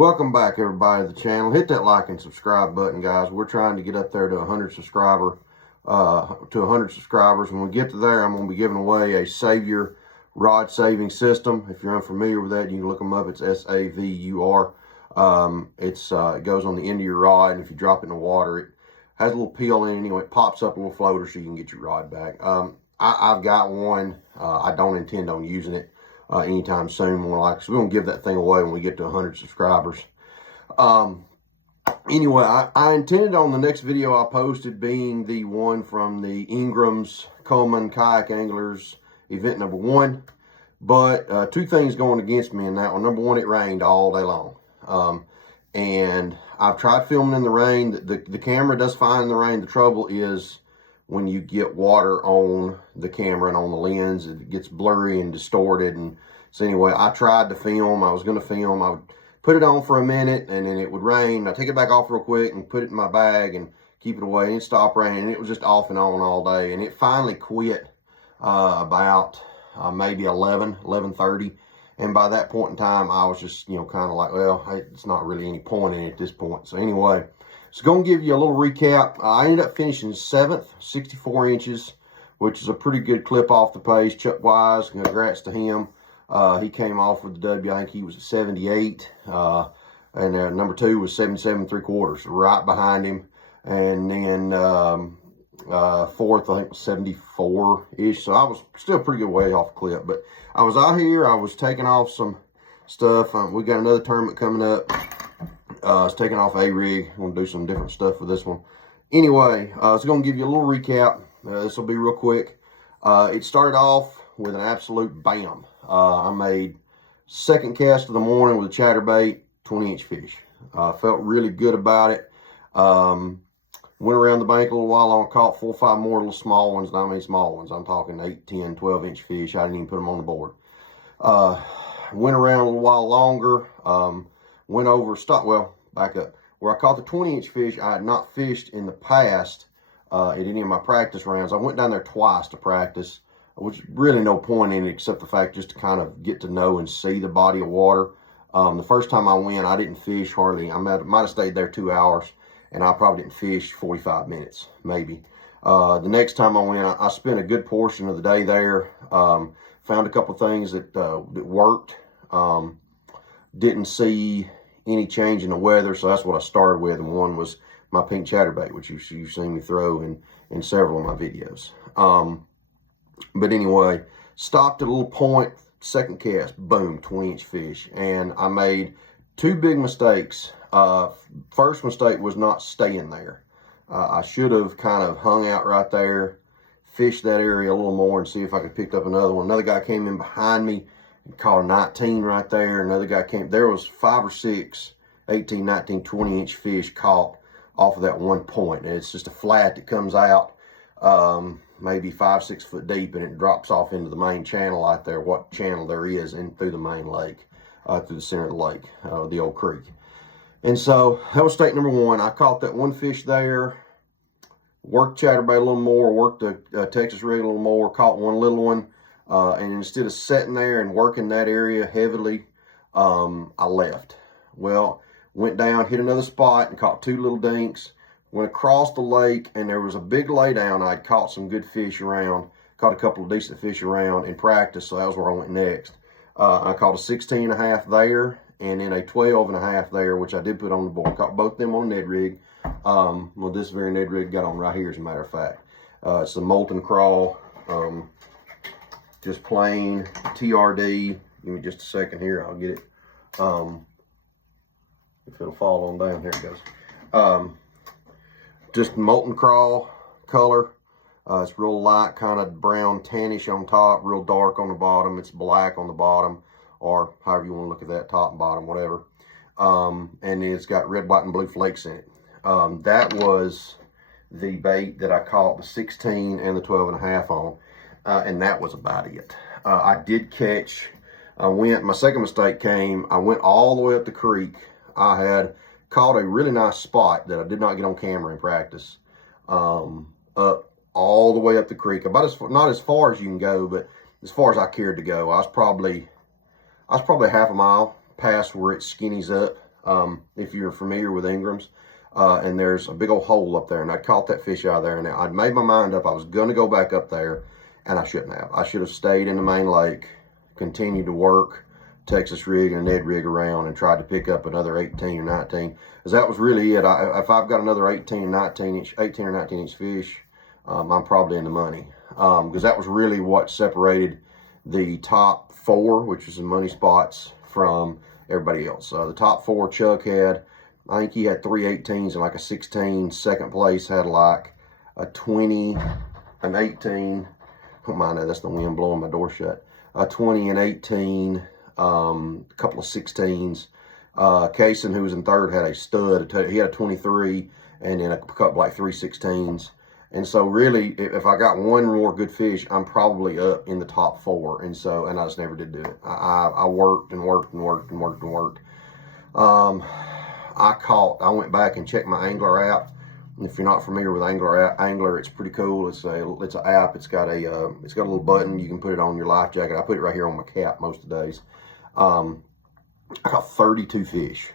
Welcome back, everybody, to the channel. Hit that like and subscribe button, guys. We're trying to get up there to 100 subscribers. When we get to there, I'm going to be giving away a Savior rod saving system. If you're unfamiliar with that, you can look them up. It's SAVUR. It goes on the end of your rod, and if you drop it in the water, it has a little peel in it. Anyway, it pops up a little floater so you can get your rod back. I've got one. I don't intend on using it anytime soon. More like, so we're gonna give that thing away when we get to 100 subscribers. Anyway, I intended on the next video I posted being the one from the Ingram's Cullman Kayak Anglers event number 1, but two things going against me in that one. Number one, it rained all day long, and I've tried filming in the rain. The camera does fine in the rain. The trouble is when you get water on the camera and on the lens, it gets blurry and distorted. And so anyway, I tried to film. I was going to film. I would put it on for a minute, and then it would rain. I take it back off real quick and put it in my bag and keep it away, and it stopped raining. And it was just off and on all day, and it finally quit about maybe 11:30. And by that point in time, I was just, kind of like, well, it's not really any point in it at this point. So anyway, so going to give you a little recap. I ended up finishing 7th, 64 inches, which is a pretty good clip off the pace. Chuck Wise, congrats to him. He came off with the W. I think he was at 78. And number 2 was 77 3/4, right behind him. And then 4th, I think, was 74-ish. So I was still a pretty good way off the clip. But I was out here. I was taking off some stuff. We got another tournament coming up. I was taking off a rig. I'm going to do some different stuff with this one. Anyway, so going to give you a little recap. This will be real quick. It started off with an absolute bam. I made second cast of the morning with a chatterbait, 20-inch fish. Felt really good about it. Went around the bank a little while on, caught 4 or 5 more little small ones. I mean small ones. I'm talking 8, 10, 12-inch fish. I didn't even put them on the board. Went around a little while longer. Went over, back up. Where I caught the 20-inch fish, I had not fished in the past at any of my practice rounds. I went down there twice to practice, which really no point in it except the fact just to kind of get to know and see the body of water. The first time I went, I didn't fish hardly. I might have stayed there 2 hours, and I probably didn't fish 45 minutes, maybe. The next time I went, I spent a good portion of the day there. Found a couple things that worked. Didn't see any change in the weather, so that's what I started with. And one was my pink chatterbait, which you've seen me throw in several of my videos. But anyway, stopped at a little point, second cast, boom, 20-inch fish. And I made 2 big mistakes. First mistake was not staying there. I should have kind of hung out right there, fished that area a little more and see if I could pick up another one. Another guy came in behind me and caught a 19 right there. Another guy came, there was 5 or 6, 18, 19, 20-inch fish caught off of that one point. And it's just a flat that comes out maybe 5, 6 foot deep, and it drops off into the main channel out there, what channel there is, in through the main lake, through the center of the lake, the old creek. And so that was mistake number 1. I caught that one fish there, worked chatterbait a little more, worked the Texas rig a little more, caught one little one, and instead of sitting there and working that area heavily, I left. Well, went down, hit another spot, and caught 2 little dinks. Went across the lake, and there was a big laydown. I'd caught some good fish around, caught a couple of decent fish around in practice, so that was where I went next. I caught a 16.5 there, and then a 12.5 there, which I did put on the board. Caught both of them on Ned rig. Well, this very Ned rig got on right here, as a matter of fact. It's a molten crawl, just plain TRD. Give me just a second here, I'll get it. If it'll fall on down, here it goes. Just molten crawl color. It's real light, kind of brown tannish on top, real dark on the bottom. It's black on the bottom, or however you want to look at that, top and bottom, whatever. And it's got red, white, and blue flakes in it. That was the bait that I caught the 16 and the 12.5 on, and that was about it. I did catch, my second mistake came, I went all the way up the creek. I had caught a really nice spot that I did not get on camera in practice, up all the way up the creek, not as far as you can go, but as far as I cared to go. I was probably half a mile past where it skinnies up if you're familiar with Ingrams. And there's a big old hole up there, and I caught that fish out of there, and I'd made my mind up I was going to go back up there, and I shouldn't have. I should have stayed in the main lake, continued to work Texas rig and Ned rig around, and tried to pick up another 18 or 19, because that was really it. If I've got another 18 or 19 inch fish, I'm probably in the money, because that was really what separated the top 4, which was the money spots, from everybody else. The top 4, Chuck had, I think he had 3 18s and like a 16. Second place had like a 20, an 18. Don't mind that, that's the wind blowing my door shut. A 20 and 18, a couple of 16s. Kaysen, who was in third, had a stud. He had a 23 and then a couple like 3 16s. And so really, if I got one more good fish, I'm probably up in the top 4. And I just never did do it. I worked and worked and worked and worked and worked. I went back and checked my Angler app. And if you're not familiar with Angler, it's pretty cool. It's an app. It's got a little button. You can put it on your life jacket. I put it right here on my cap most of the days. I caught 32 fish.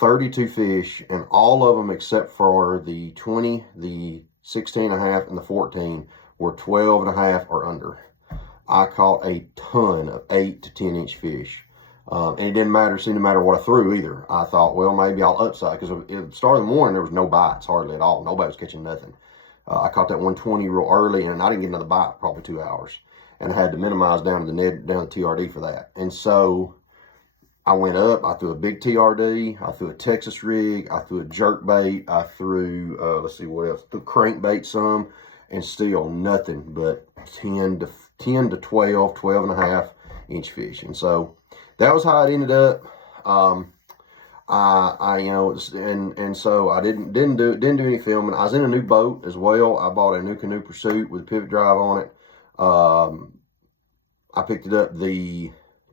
32 fish, and all of them except for the 20, the 16 and a half, and the 14 were 12 and a half or under. I caught a ton of 8 to 10 inch fish. And it didn't seem to matter what I threw either. I thought, well, maybe I'll upside, because at the start of the morning, there was no bites hardly at all. Nobody was catching nothing. I caught that 120 real early, and I didn't get another bite for probably 2 hours. And I had to minimize down to the TRD for that. And so I went up, I threw a big TRD, I threw a Texas rig, I threw a jerk bait, I threw, let's see what else, threw crankbait some, and still nothing but 10 to 12, 12 and a half inch fish. And so that was how it ended up. So I didn't do any filming. I was in a new boat as well. I bought a new Canoe Pursuit with a pivot drive on it. I picked it up the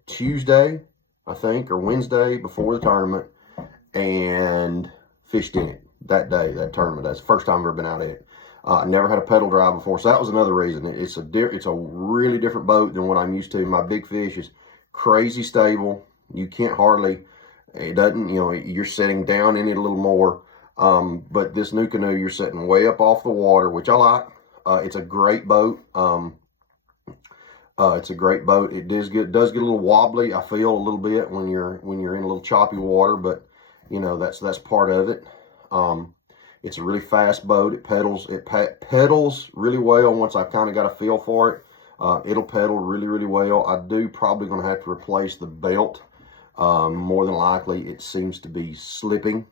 Tuesday, I think, or Wednesday before the tournament, and fished in it that day, that tournament. That's the first time I've ever been out in it. I never had a pedal drive before, so that was another reason. It's a really different boat than what I'm used to. My big fish is crazy stable. You can't hardly, it doesn't, you're setting down in it a little more. But this new canoe, you're setting way up off the water, which I like. It's a great boat. It's a great boat. It does get a little wobbly, I feel, a little bit when you're in a little choppy water, but that's part of it. It's a really fast boat. It pedals really well once I've kind of got a feel for it. It'll pedal really, really well. I do probably going to have to replace the belt. More than likely, it seems to be slipping.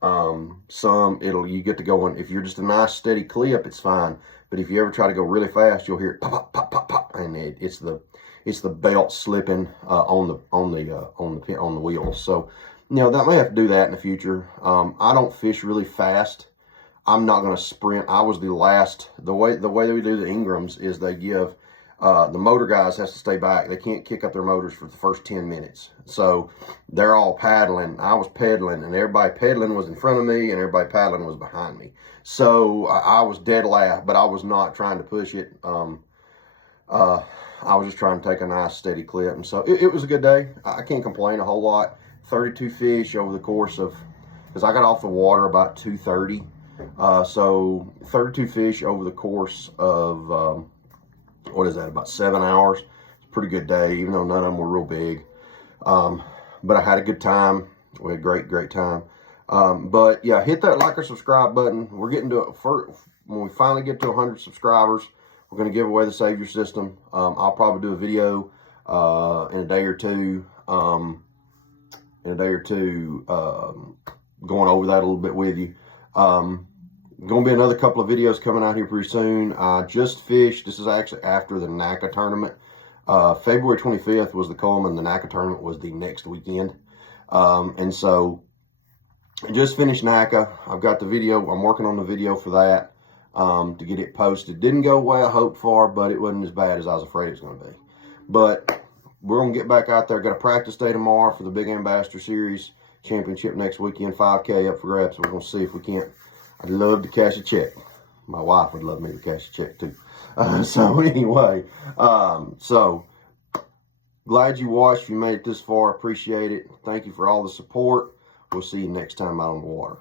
You get to going, if you're just a nice steady clip, it's fine. But if you ever try to go really fast, you'll hear it pop, pop, pop, pop, and it's the belt slipping on the wheels. So that may have to do that in the future. I don't fish really fast. I'm not going to sprint. I was the last. The way we do the Ingrams is they give the motor guys has to stay back. They can't kick up their motors for the first 10 minutes. So they're all paddling. I was pedaling, and everybody pedaling was in front of me, and everybody paddling was behind me. So I was dead last, but I was not trying to push it. I was just trying to take a nice steady clip. And so it was a good day. I can't complain a whole lot. 32 fish over the course of, because I got off the water about 2:30. So 32 fish over the course of, what is that, about 7 hours. It's a pretty good day, even though none of them were real big. But I had a good time. We had a great time. But yeah, hit that like or subscribe button. We're getting to when we finally get to 100 subscribers, we're going to give away the Savior System. I'll probably do a video in a day or two. Going over that a little bit with you. Going to be another couple of videos coming out here pretty soon. I just fished. This is actually after the NACA tournament. February 25th was the Cullman. The NACA tournament was the next weekend. And so I just finished NACA. I've got the video. I'm working on the video for that to get it posted. Didn't go the way I hoped for, but it wasn't as bad as I was afraid it was going to be. But we're going to get back out there. Got a practice day tomorrow for the Big Ambassador Series Championship next weekend. 5K up for grabs. So we're going to see if we can't. I'd love to cash a check. My wife would love me to cash a check too. So anyway, so glad you watched. If you made it this far, appreciate it. Thank you for all the support. We'll see you next time out on the water.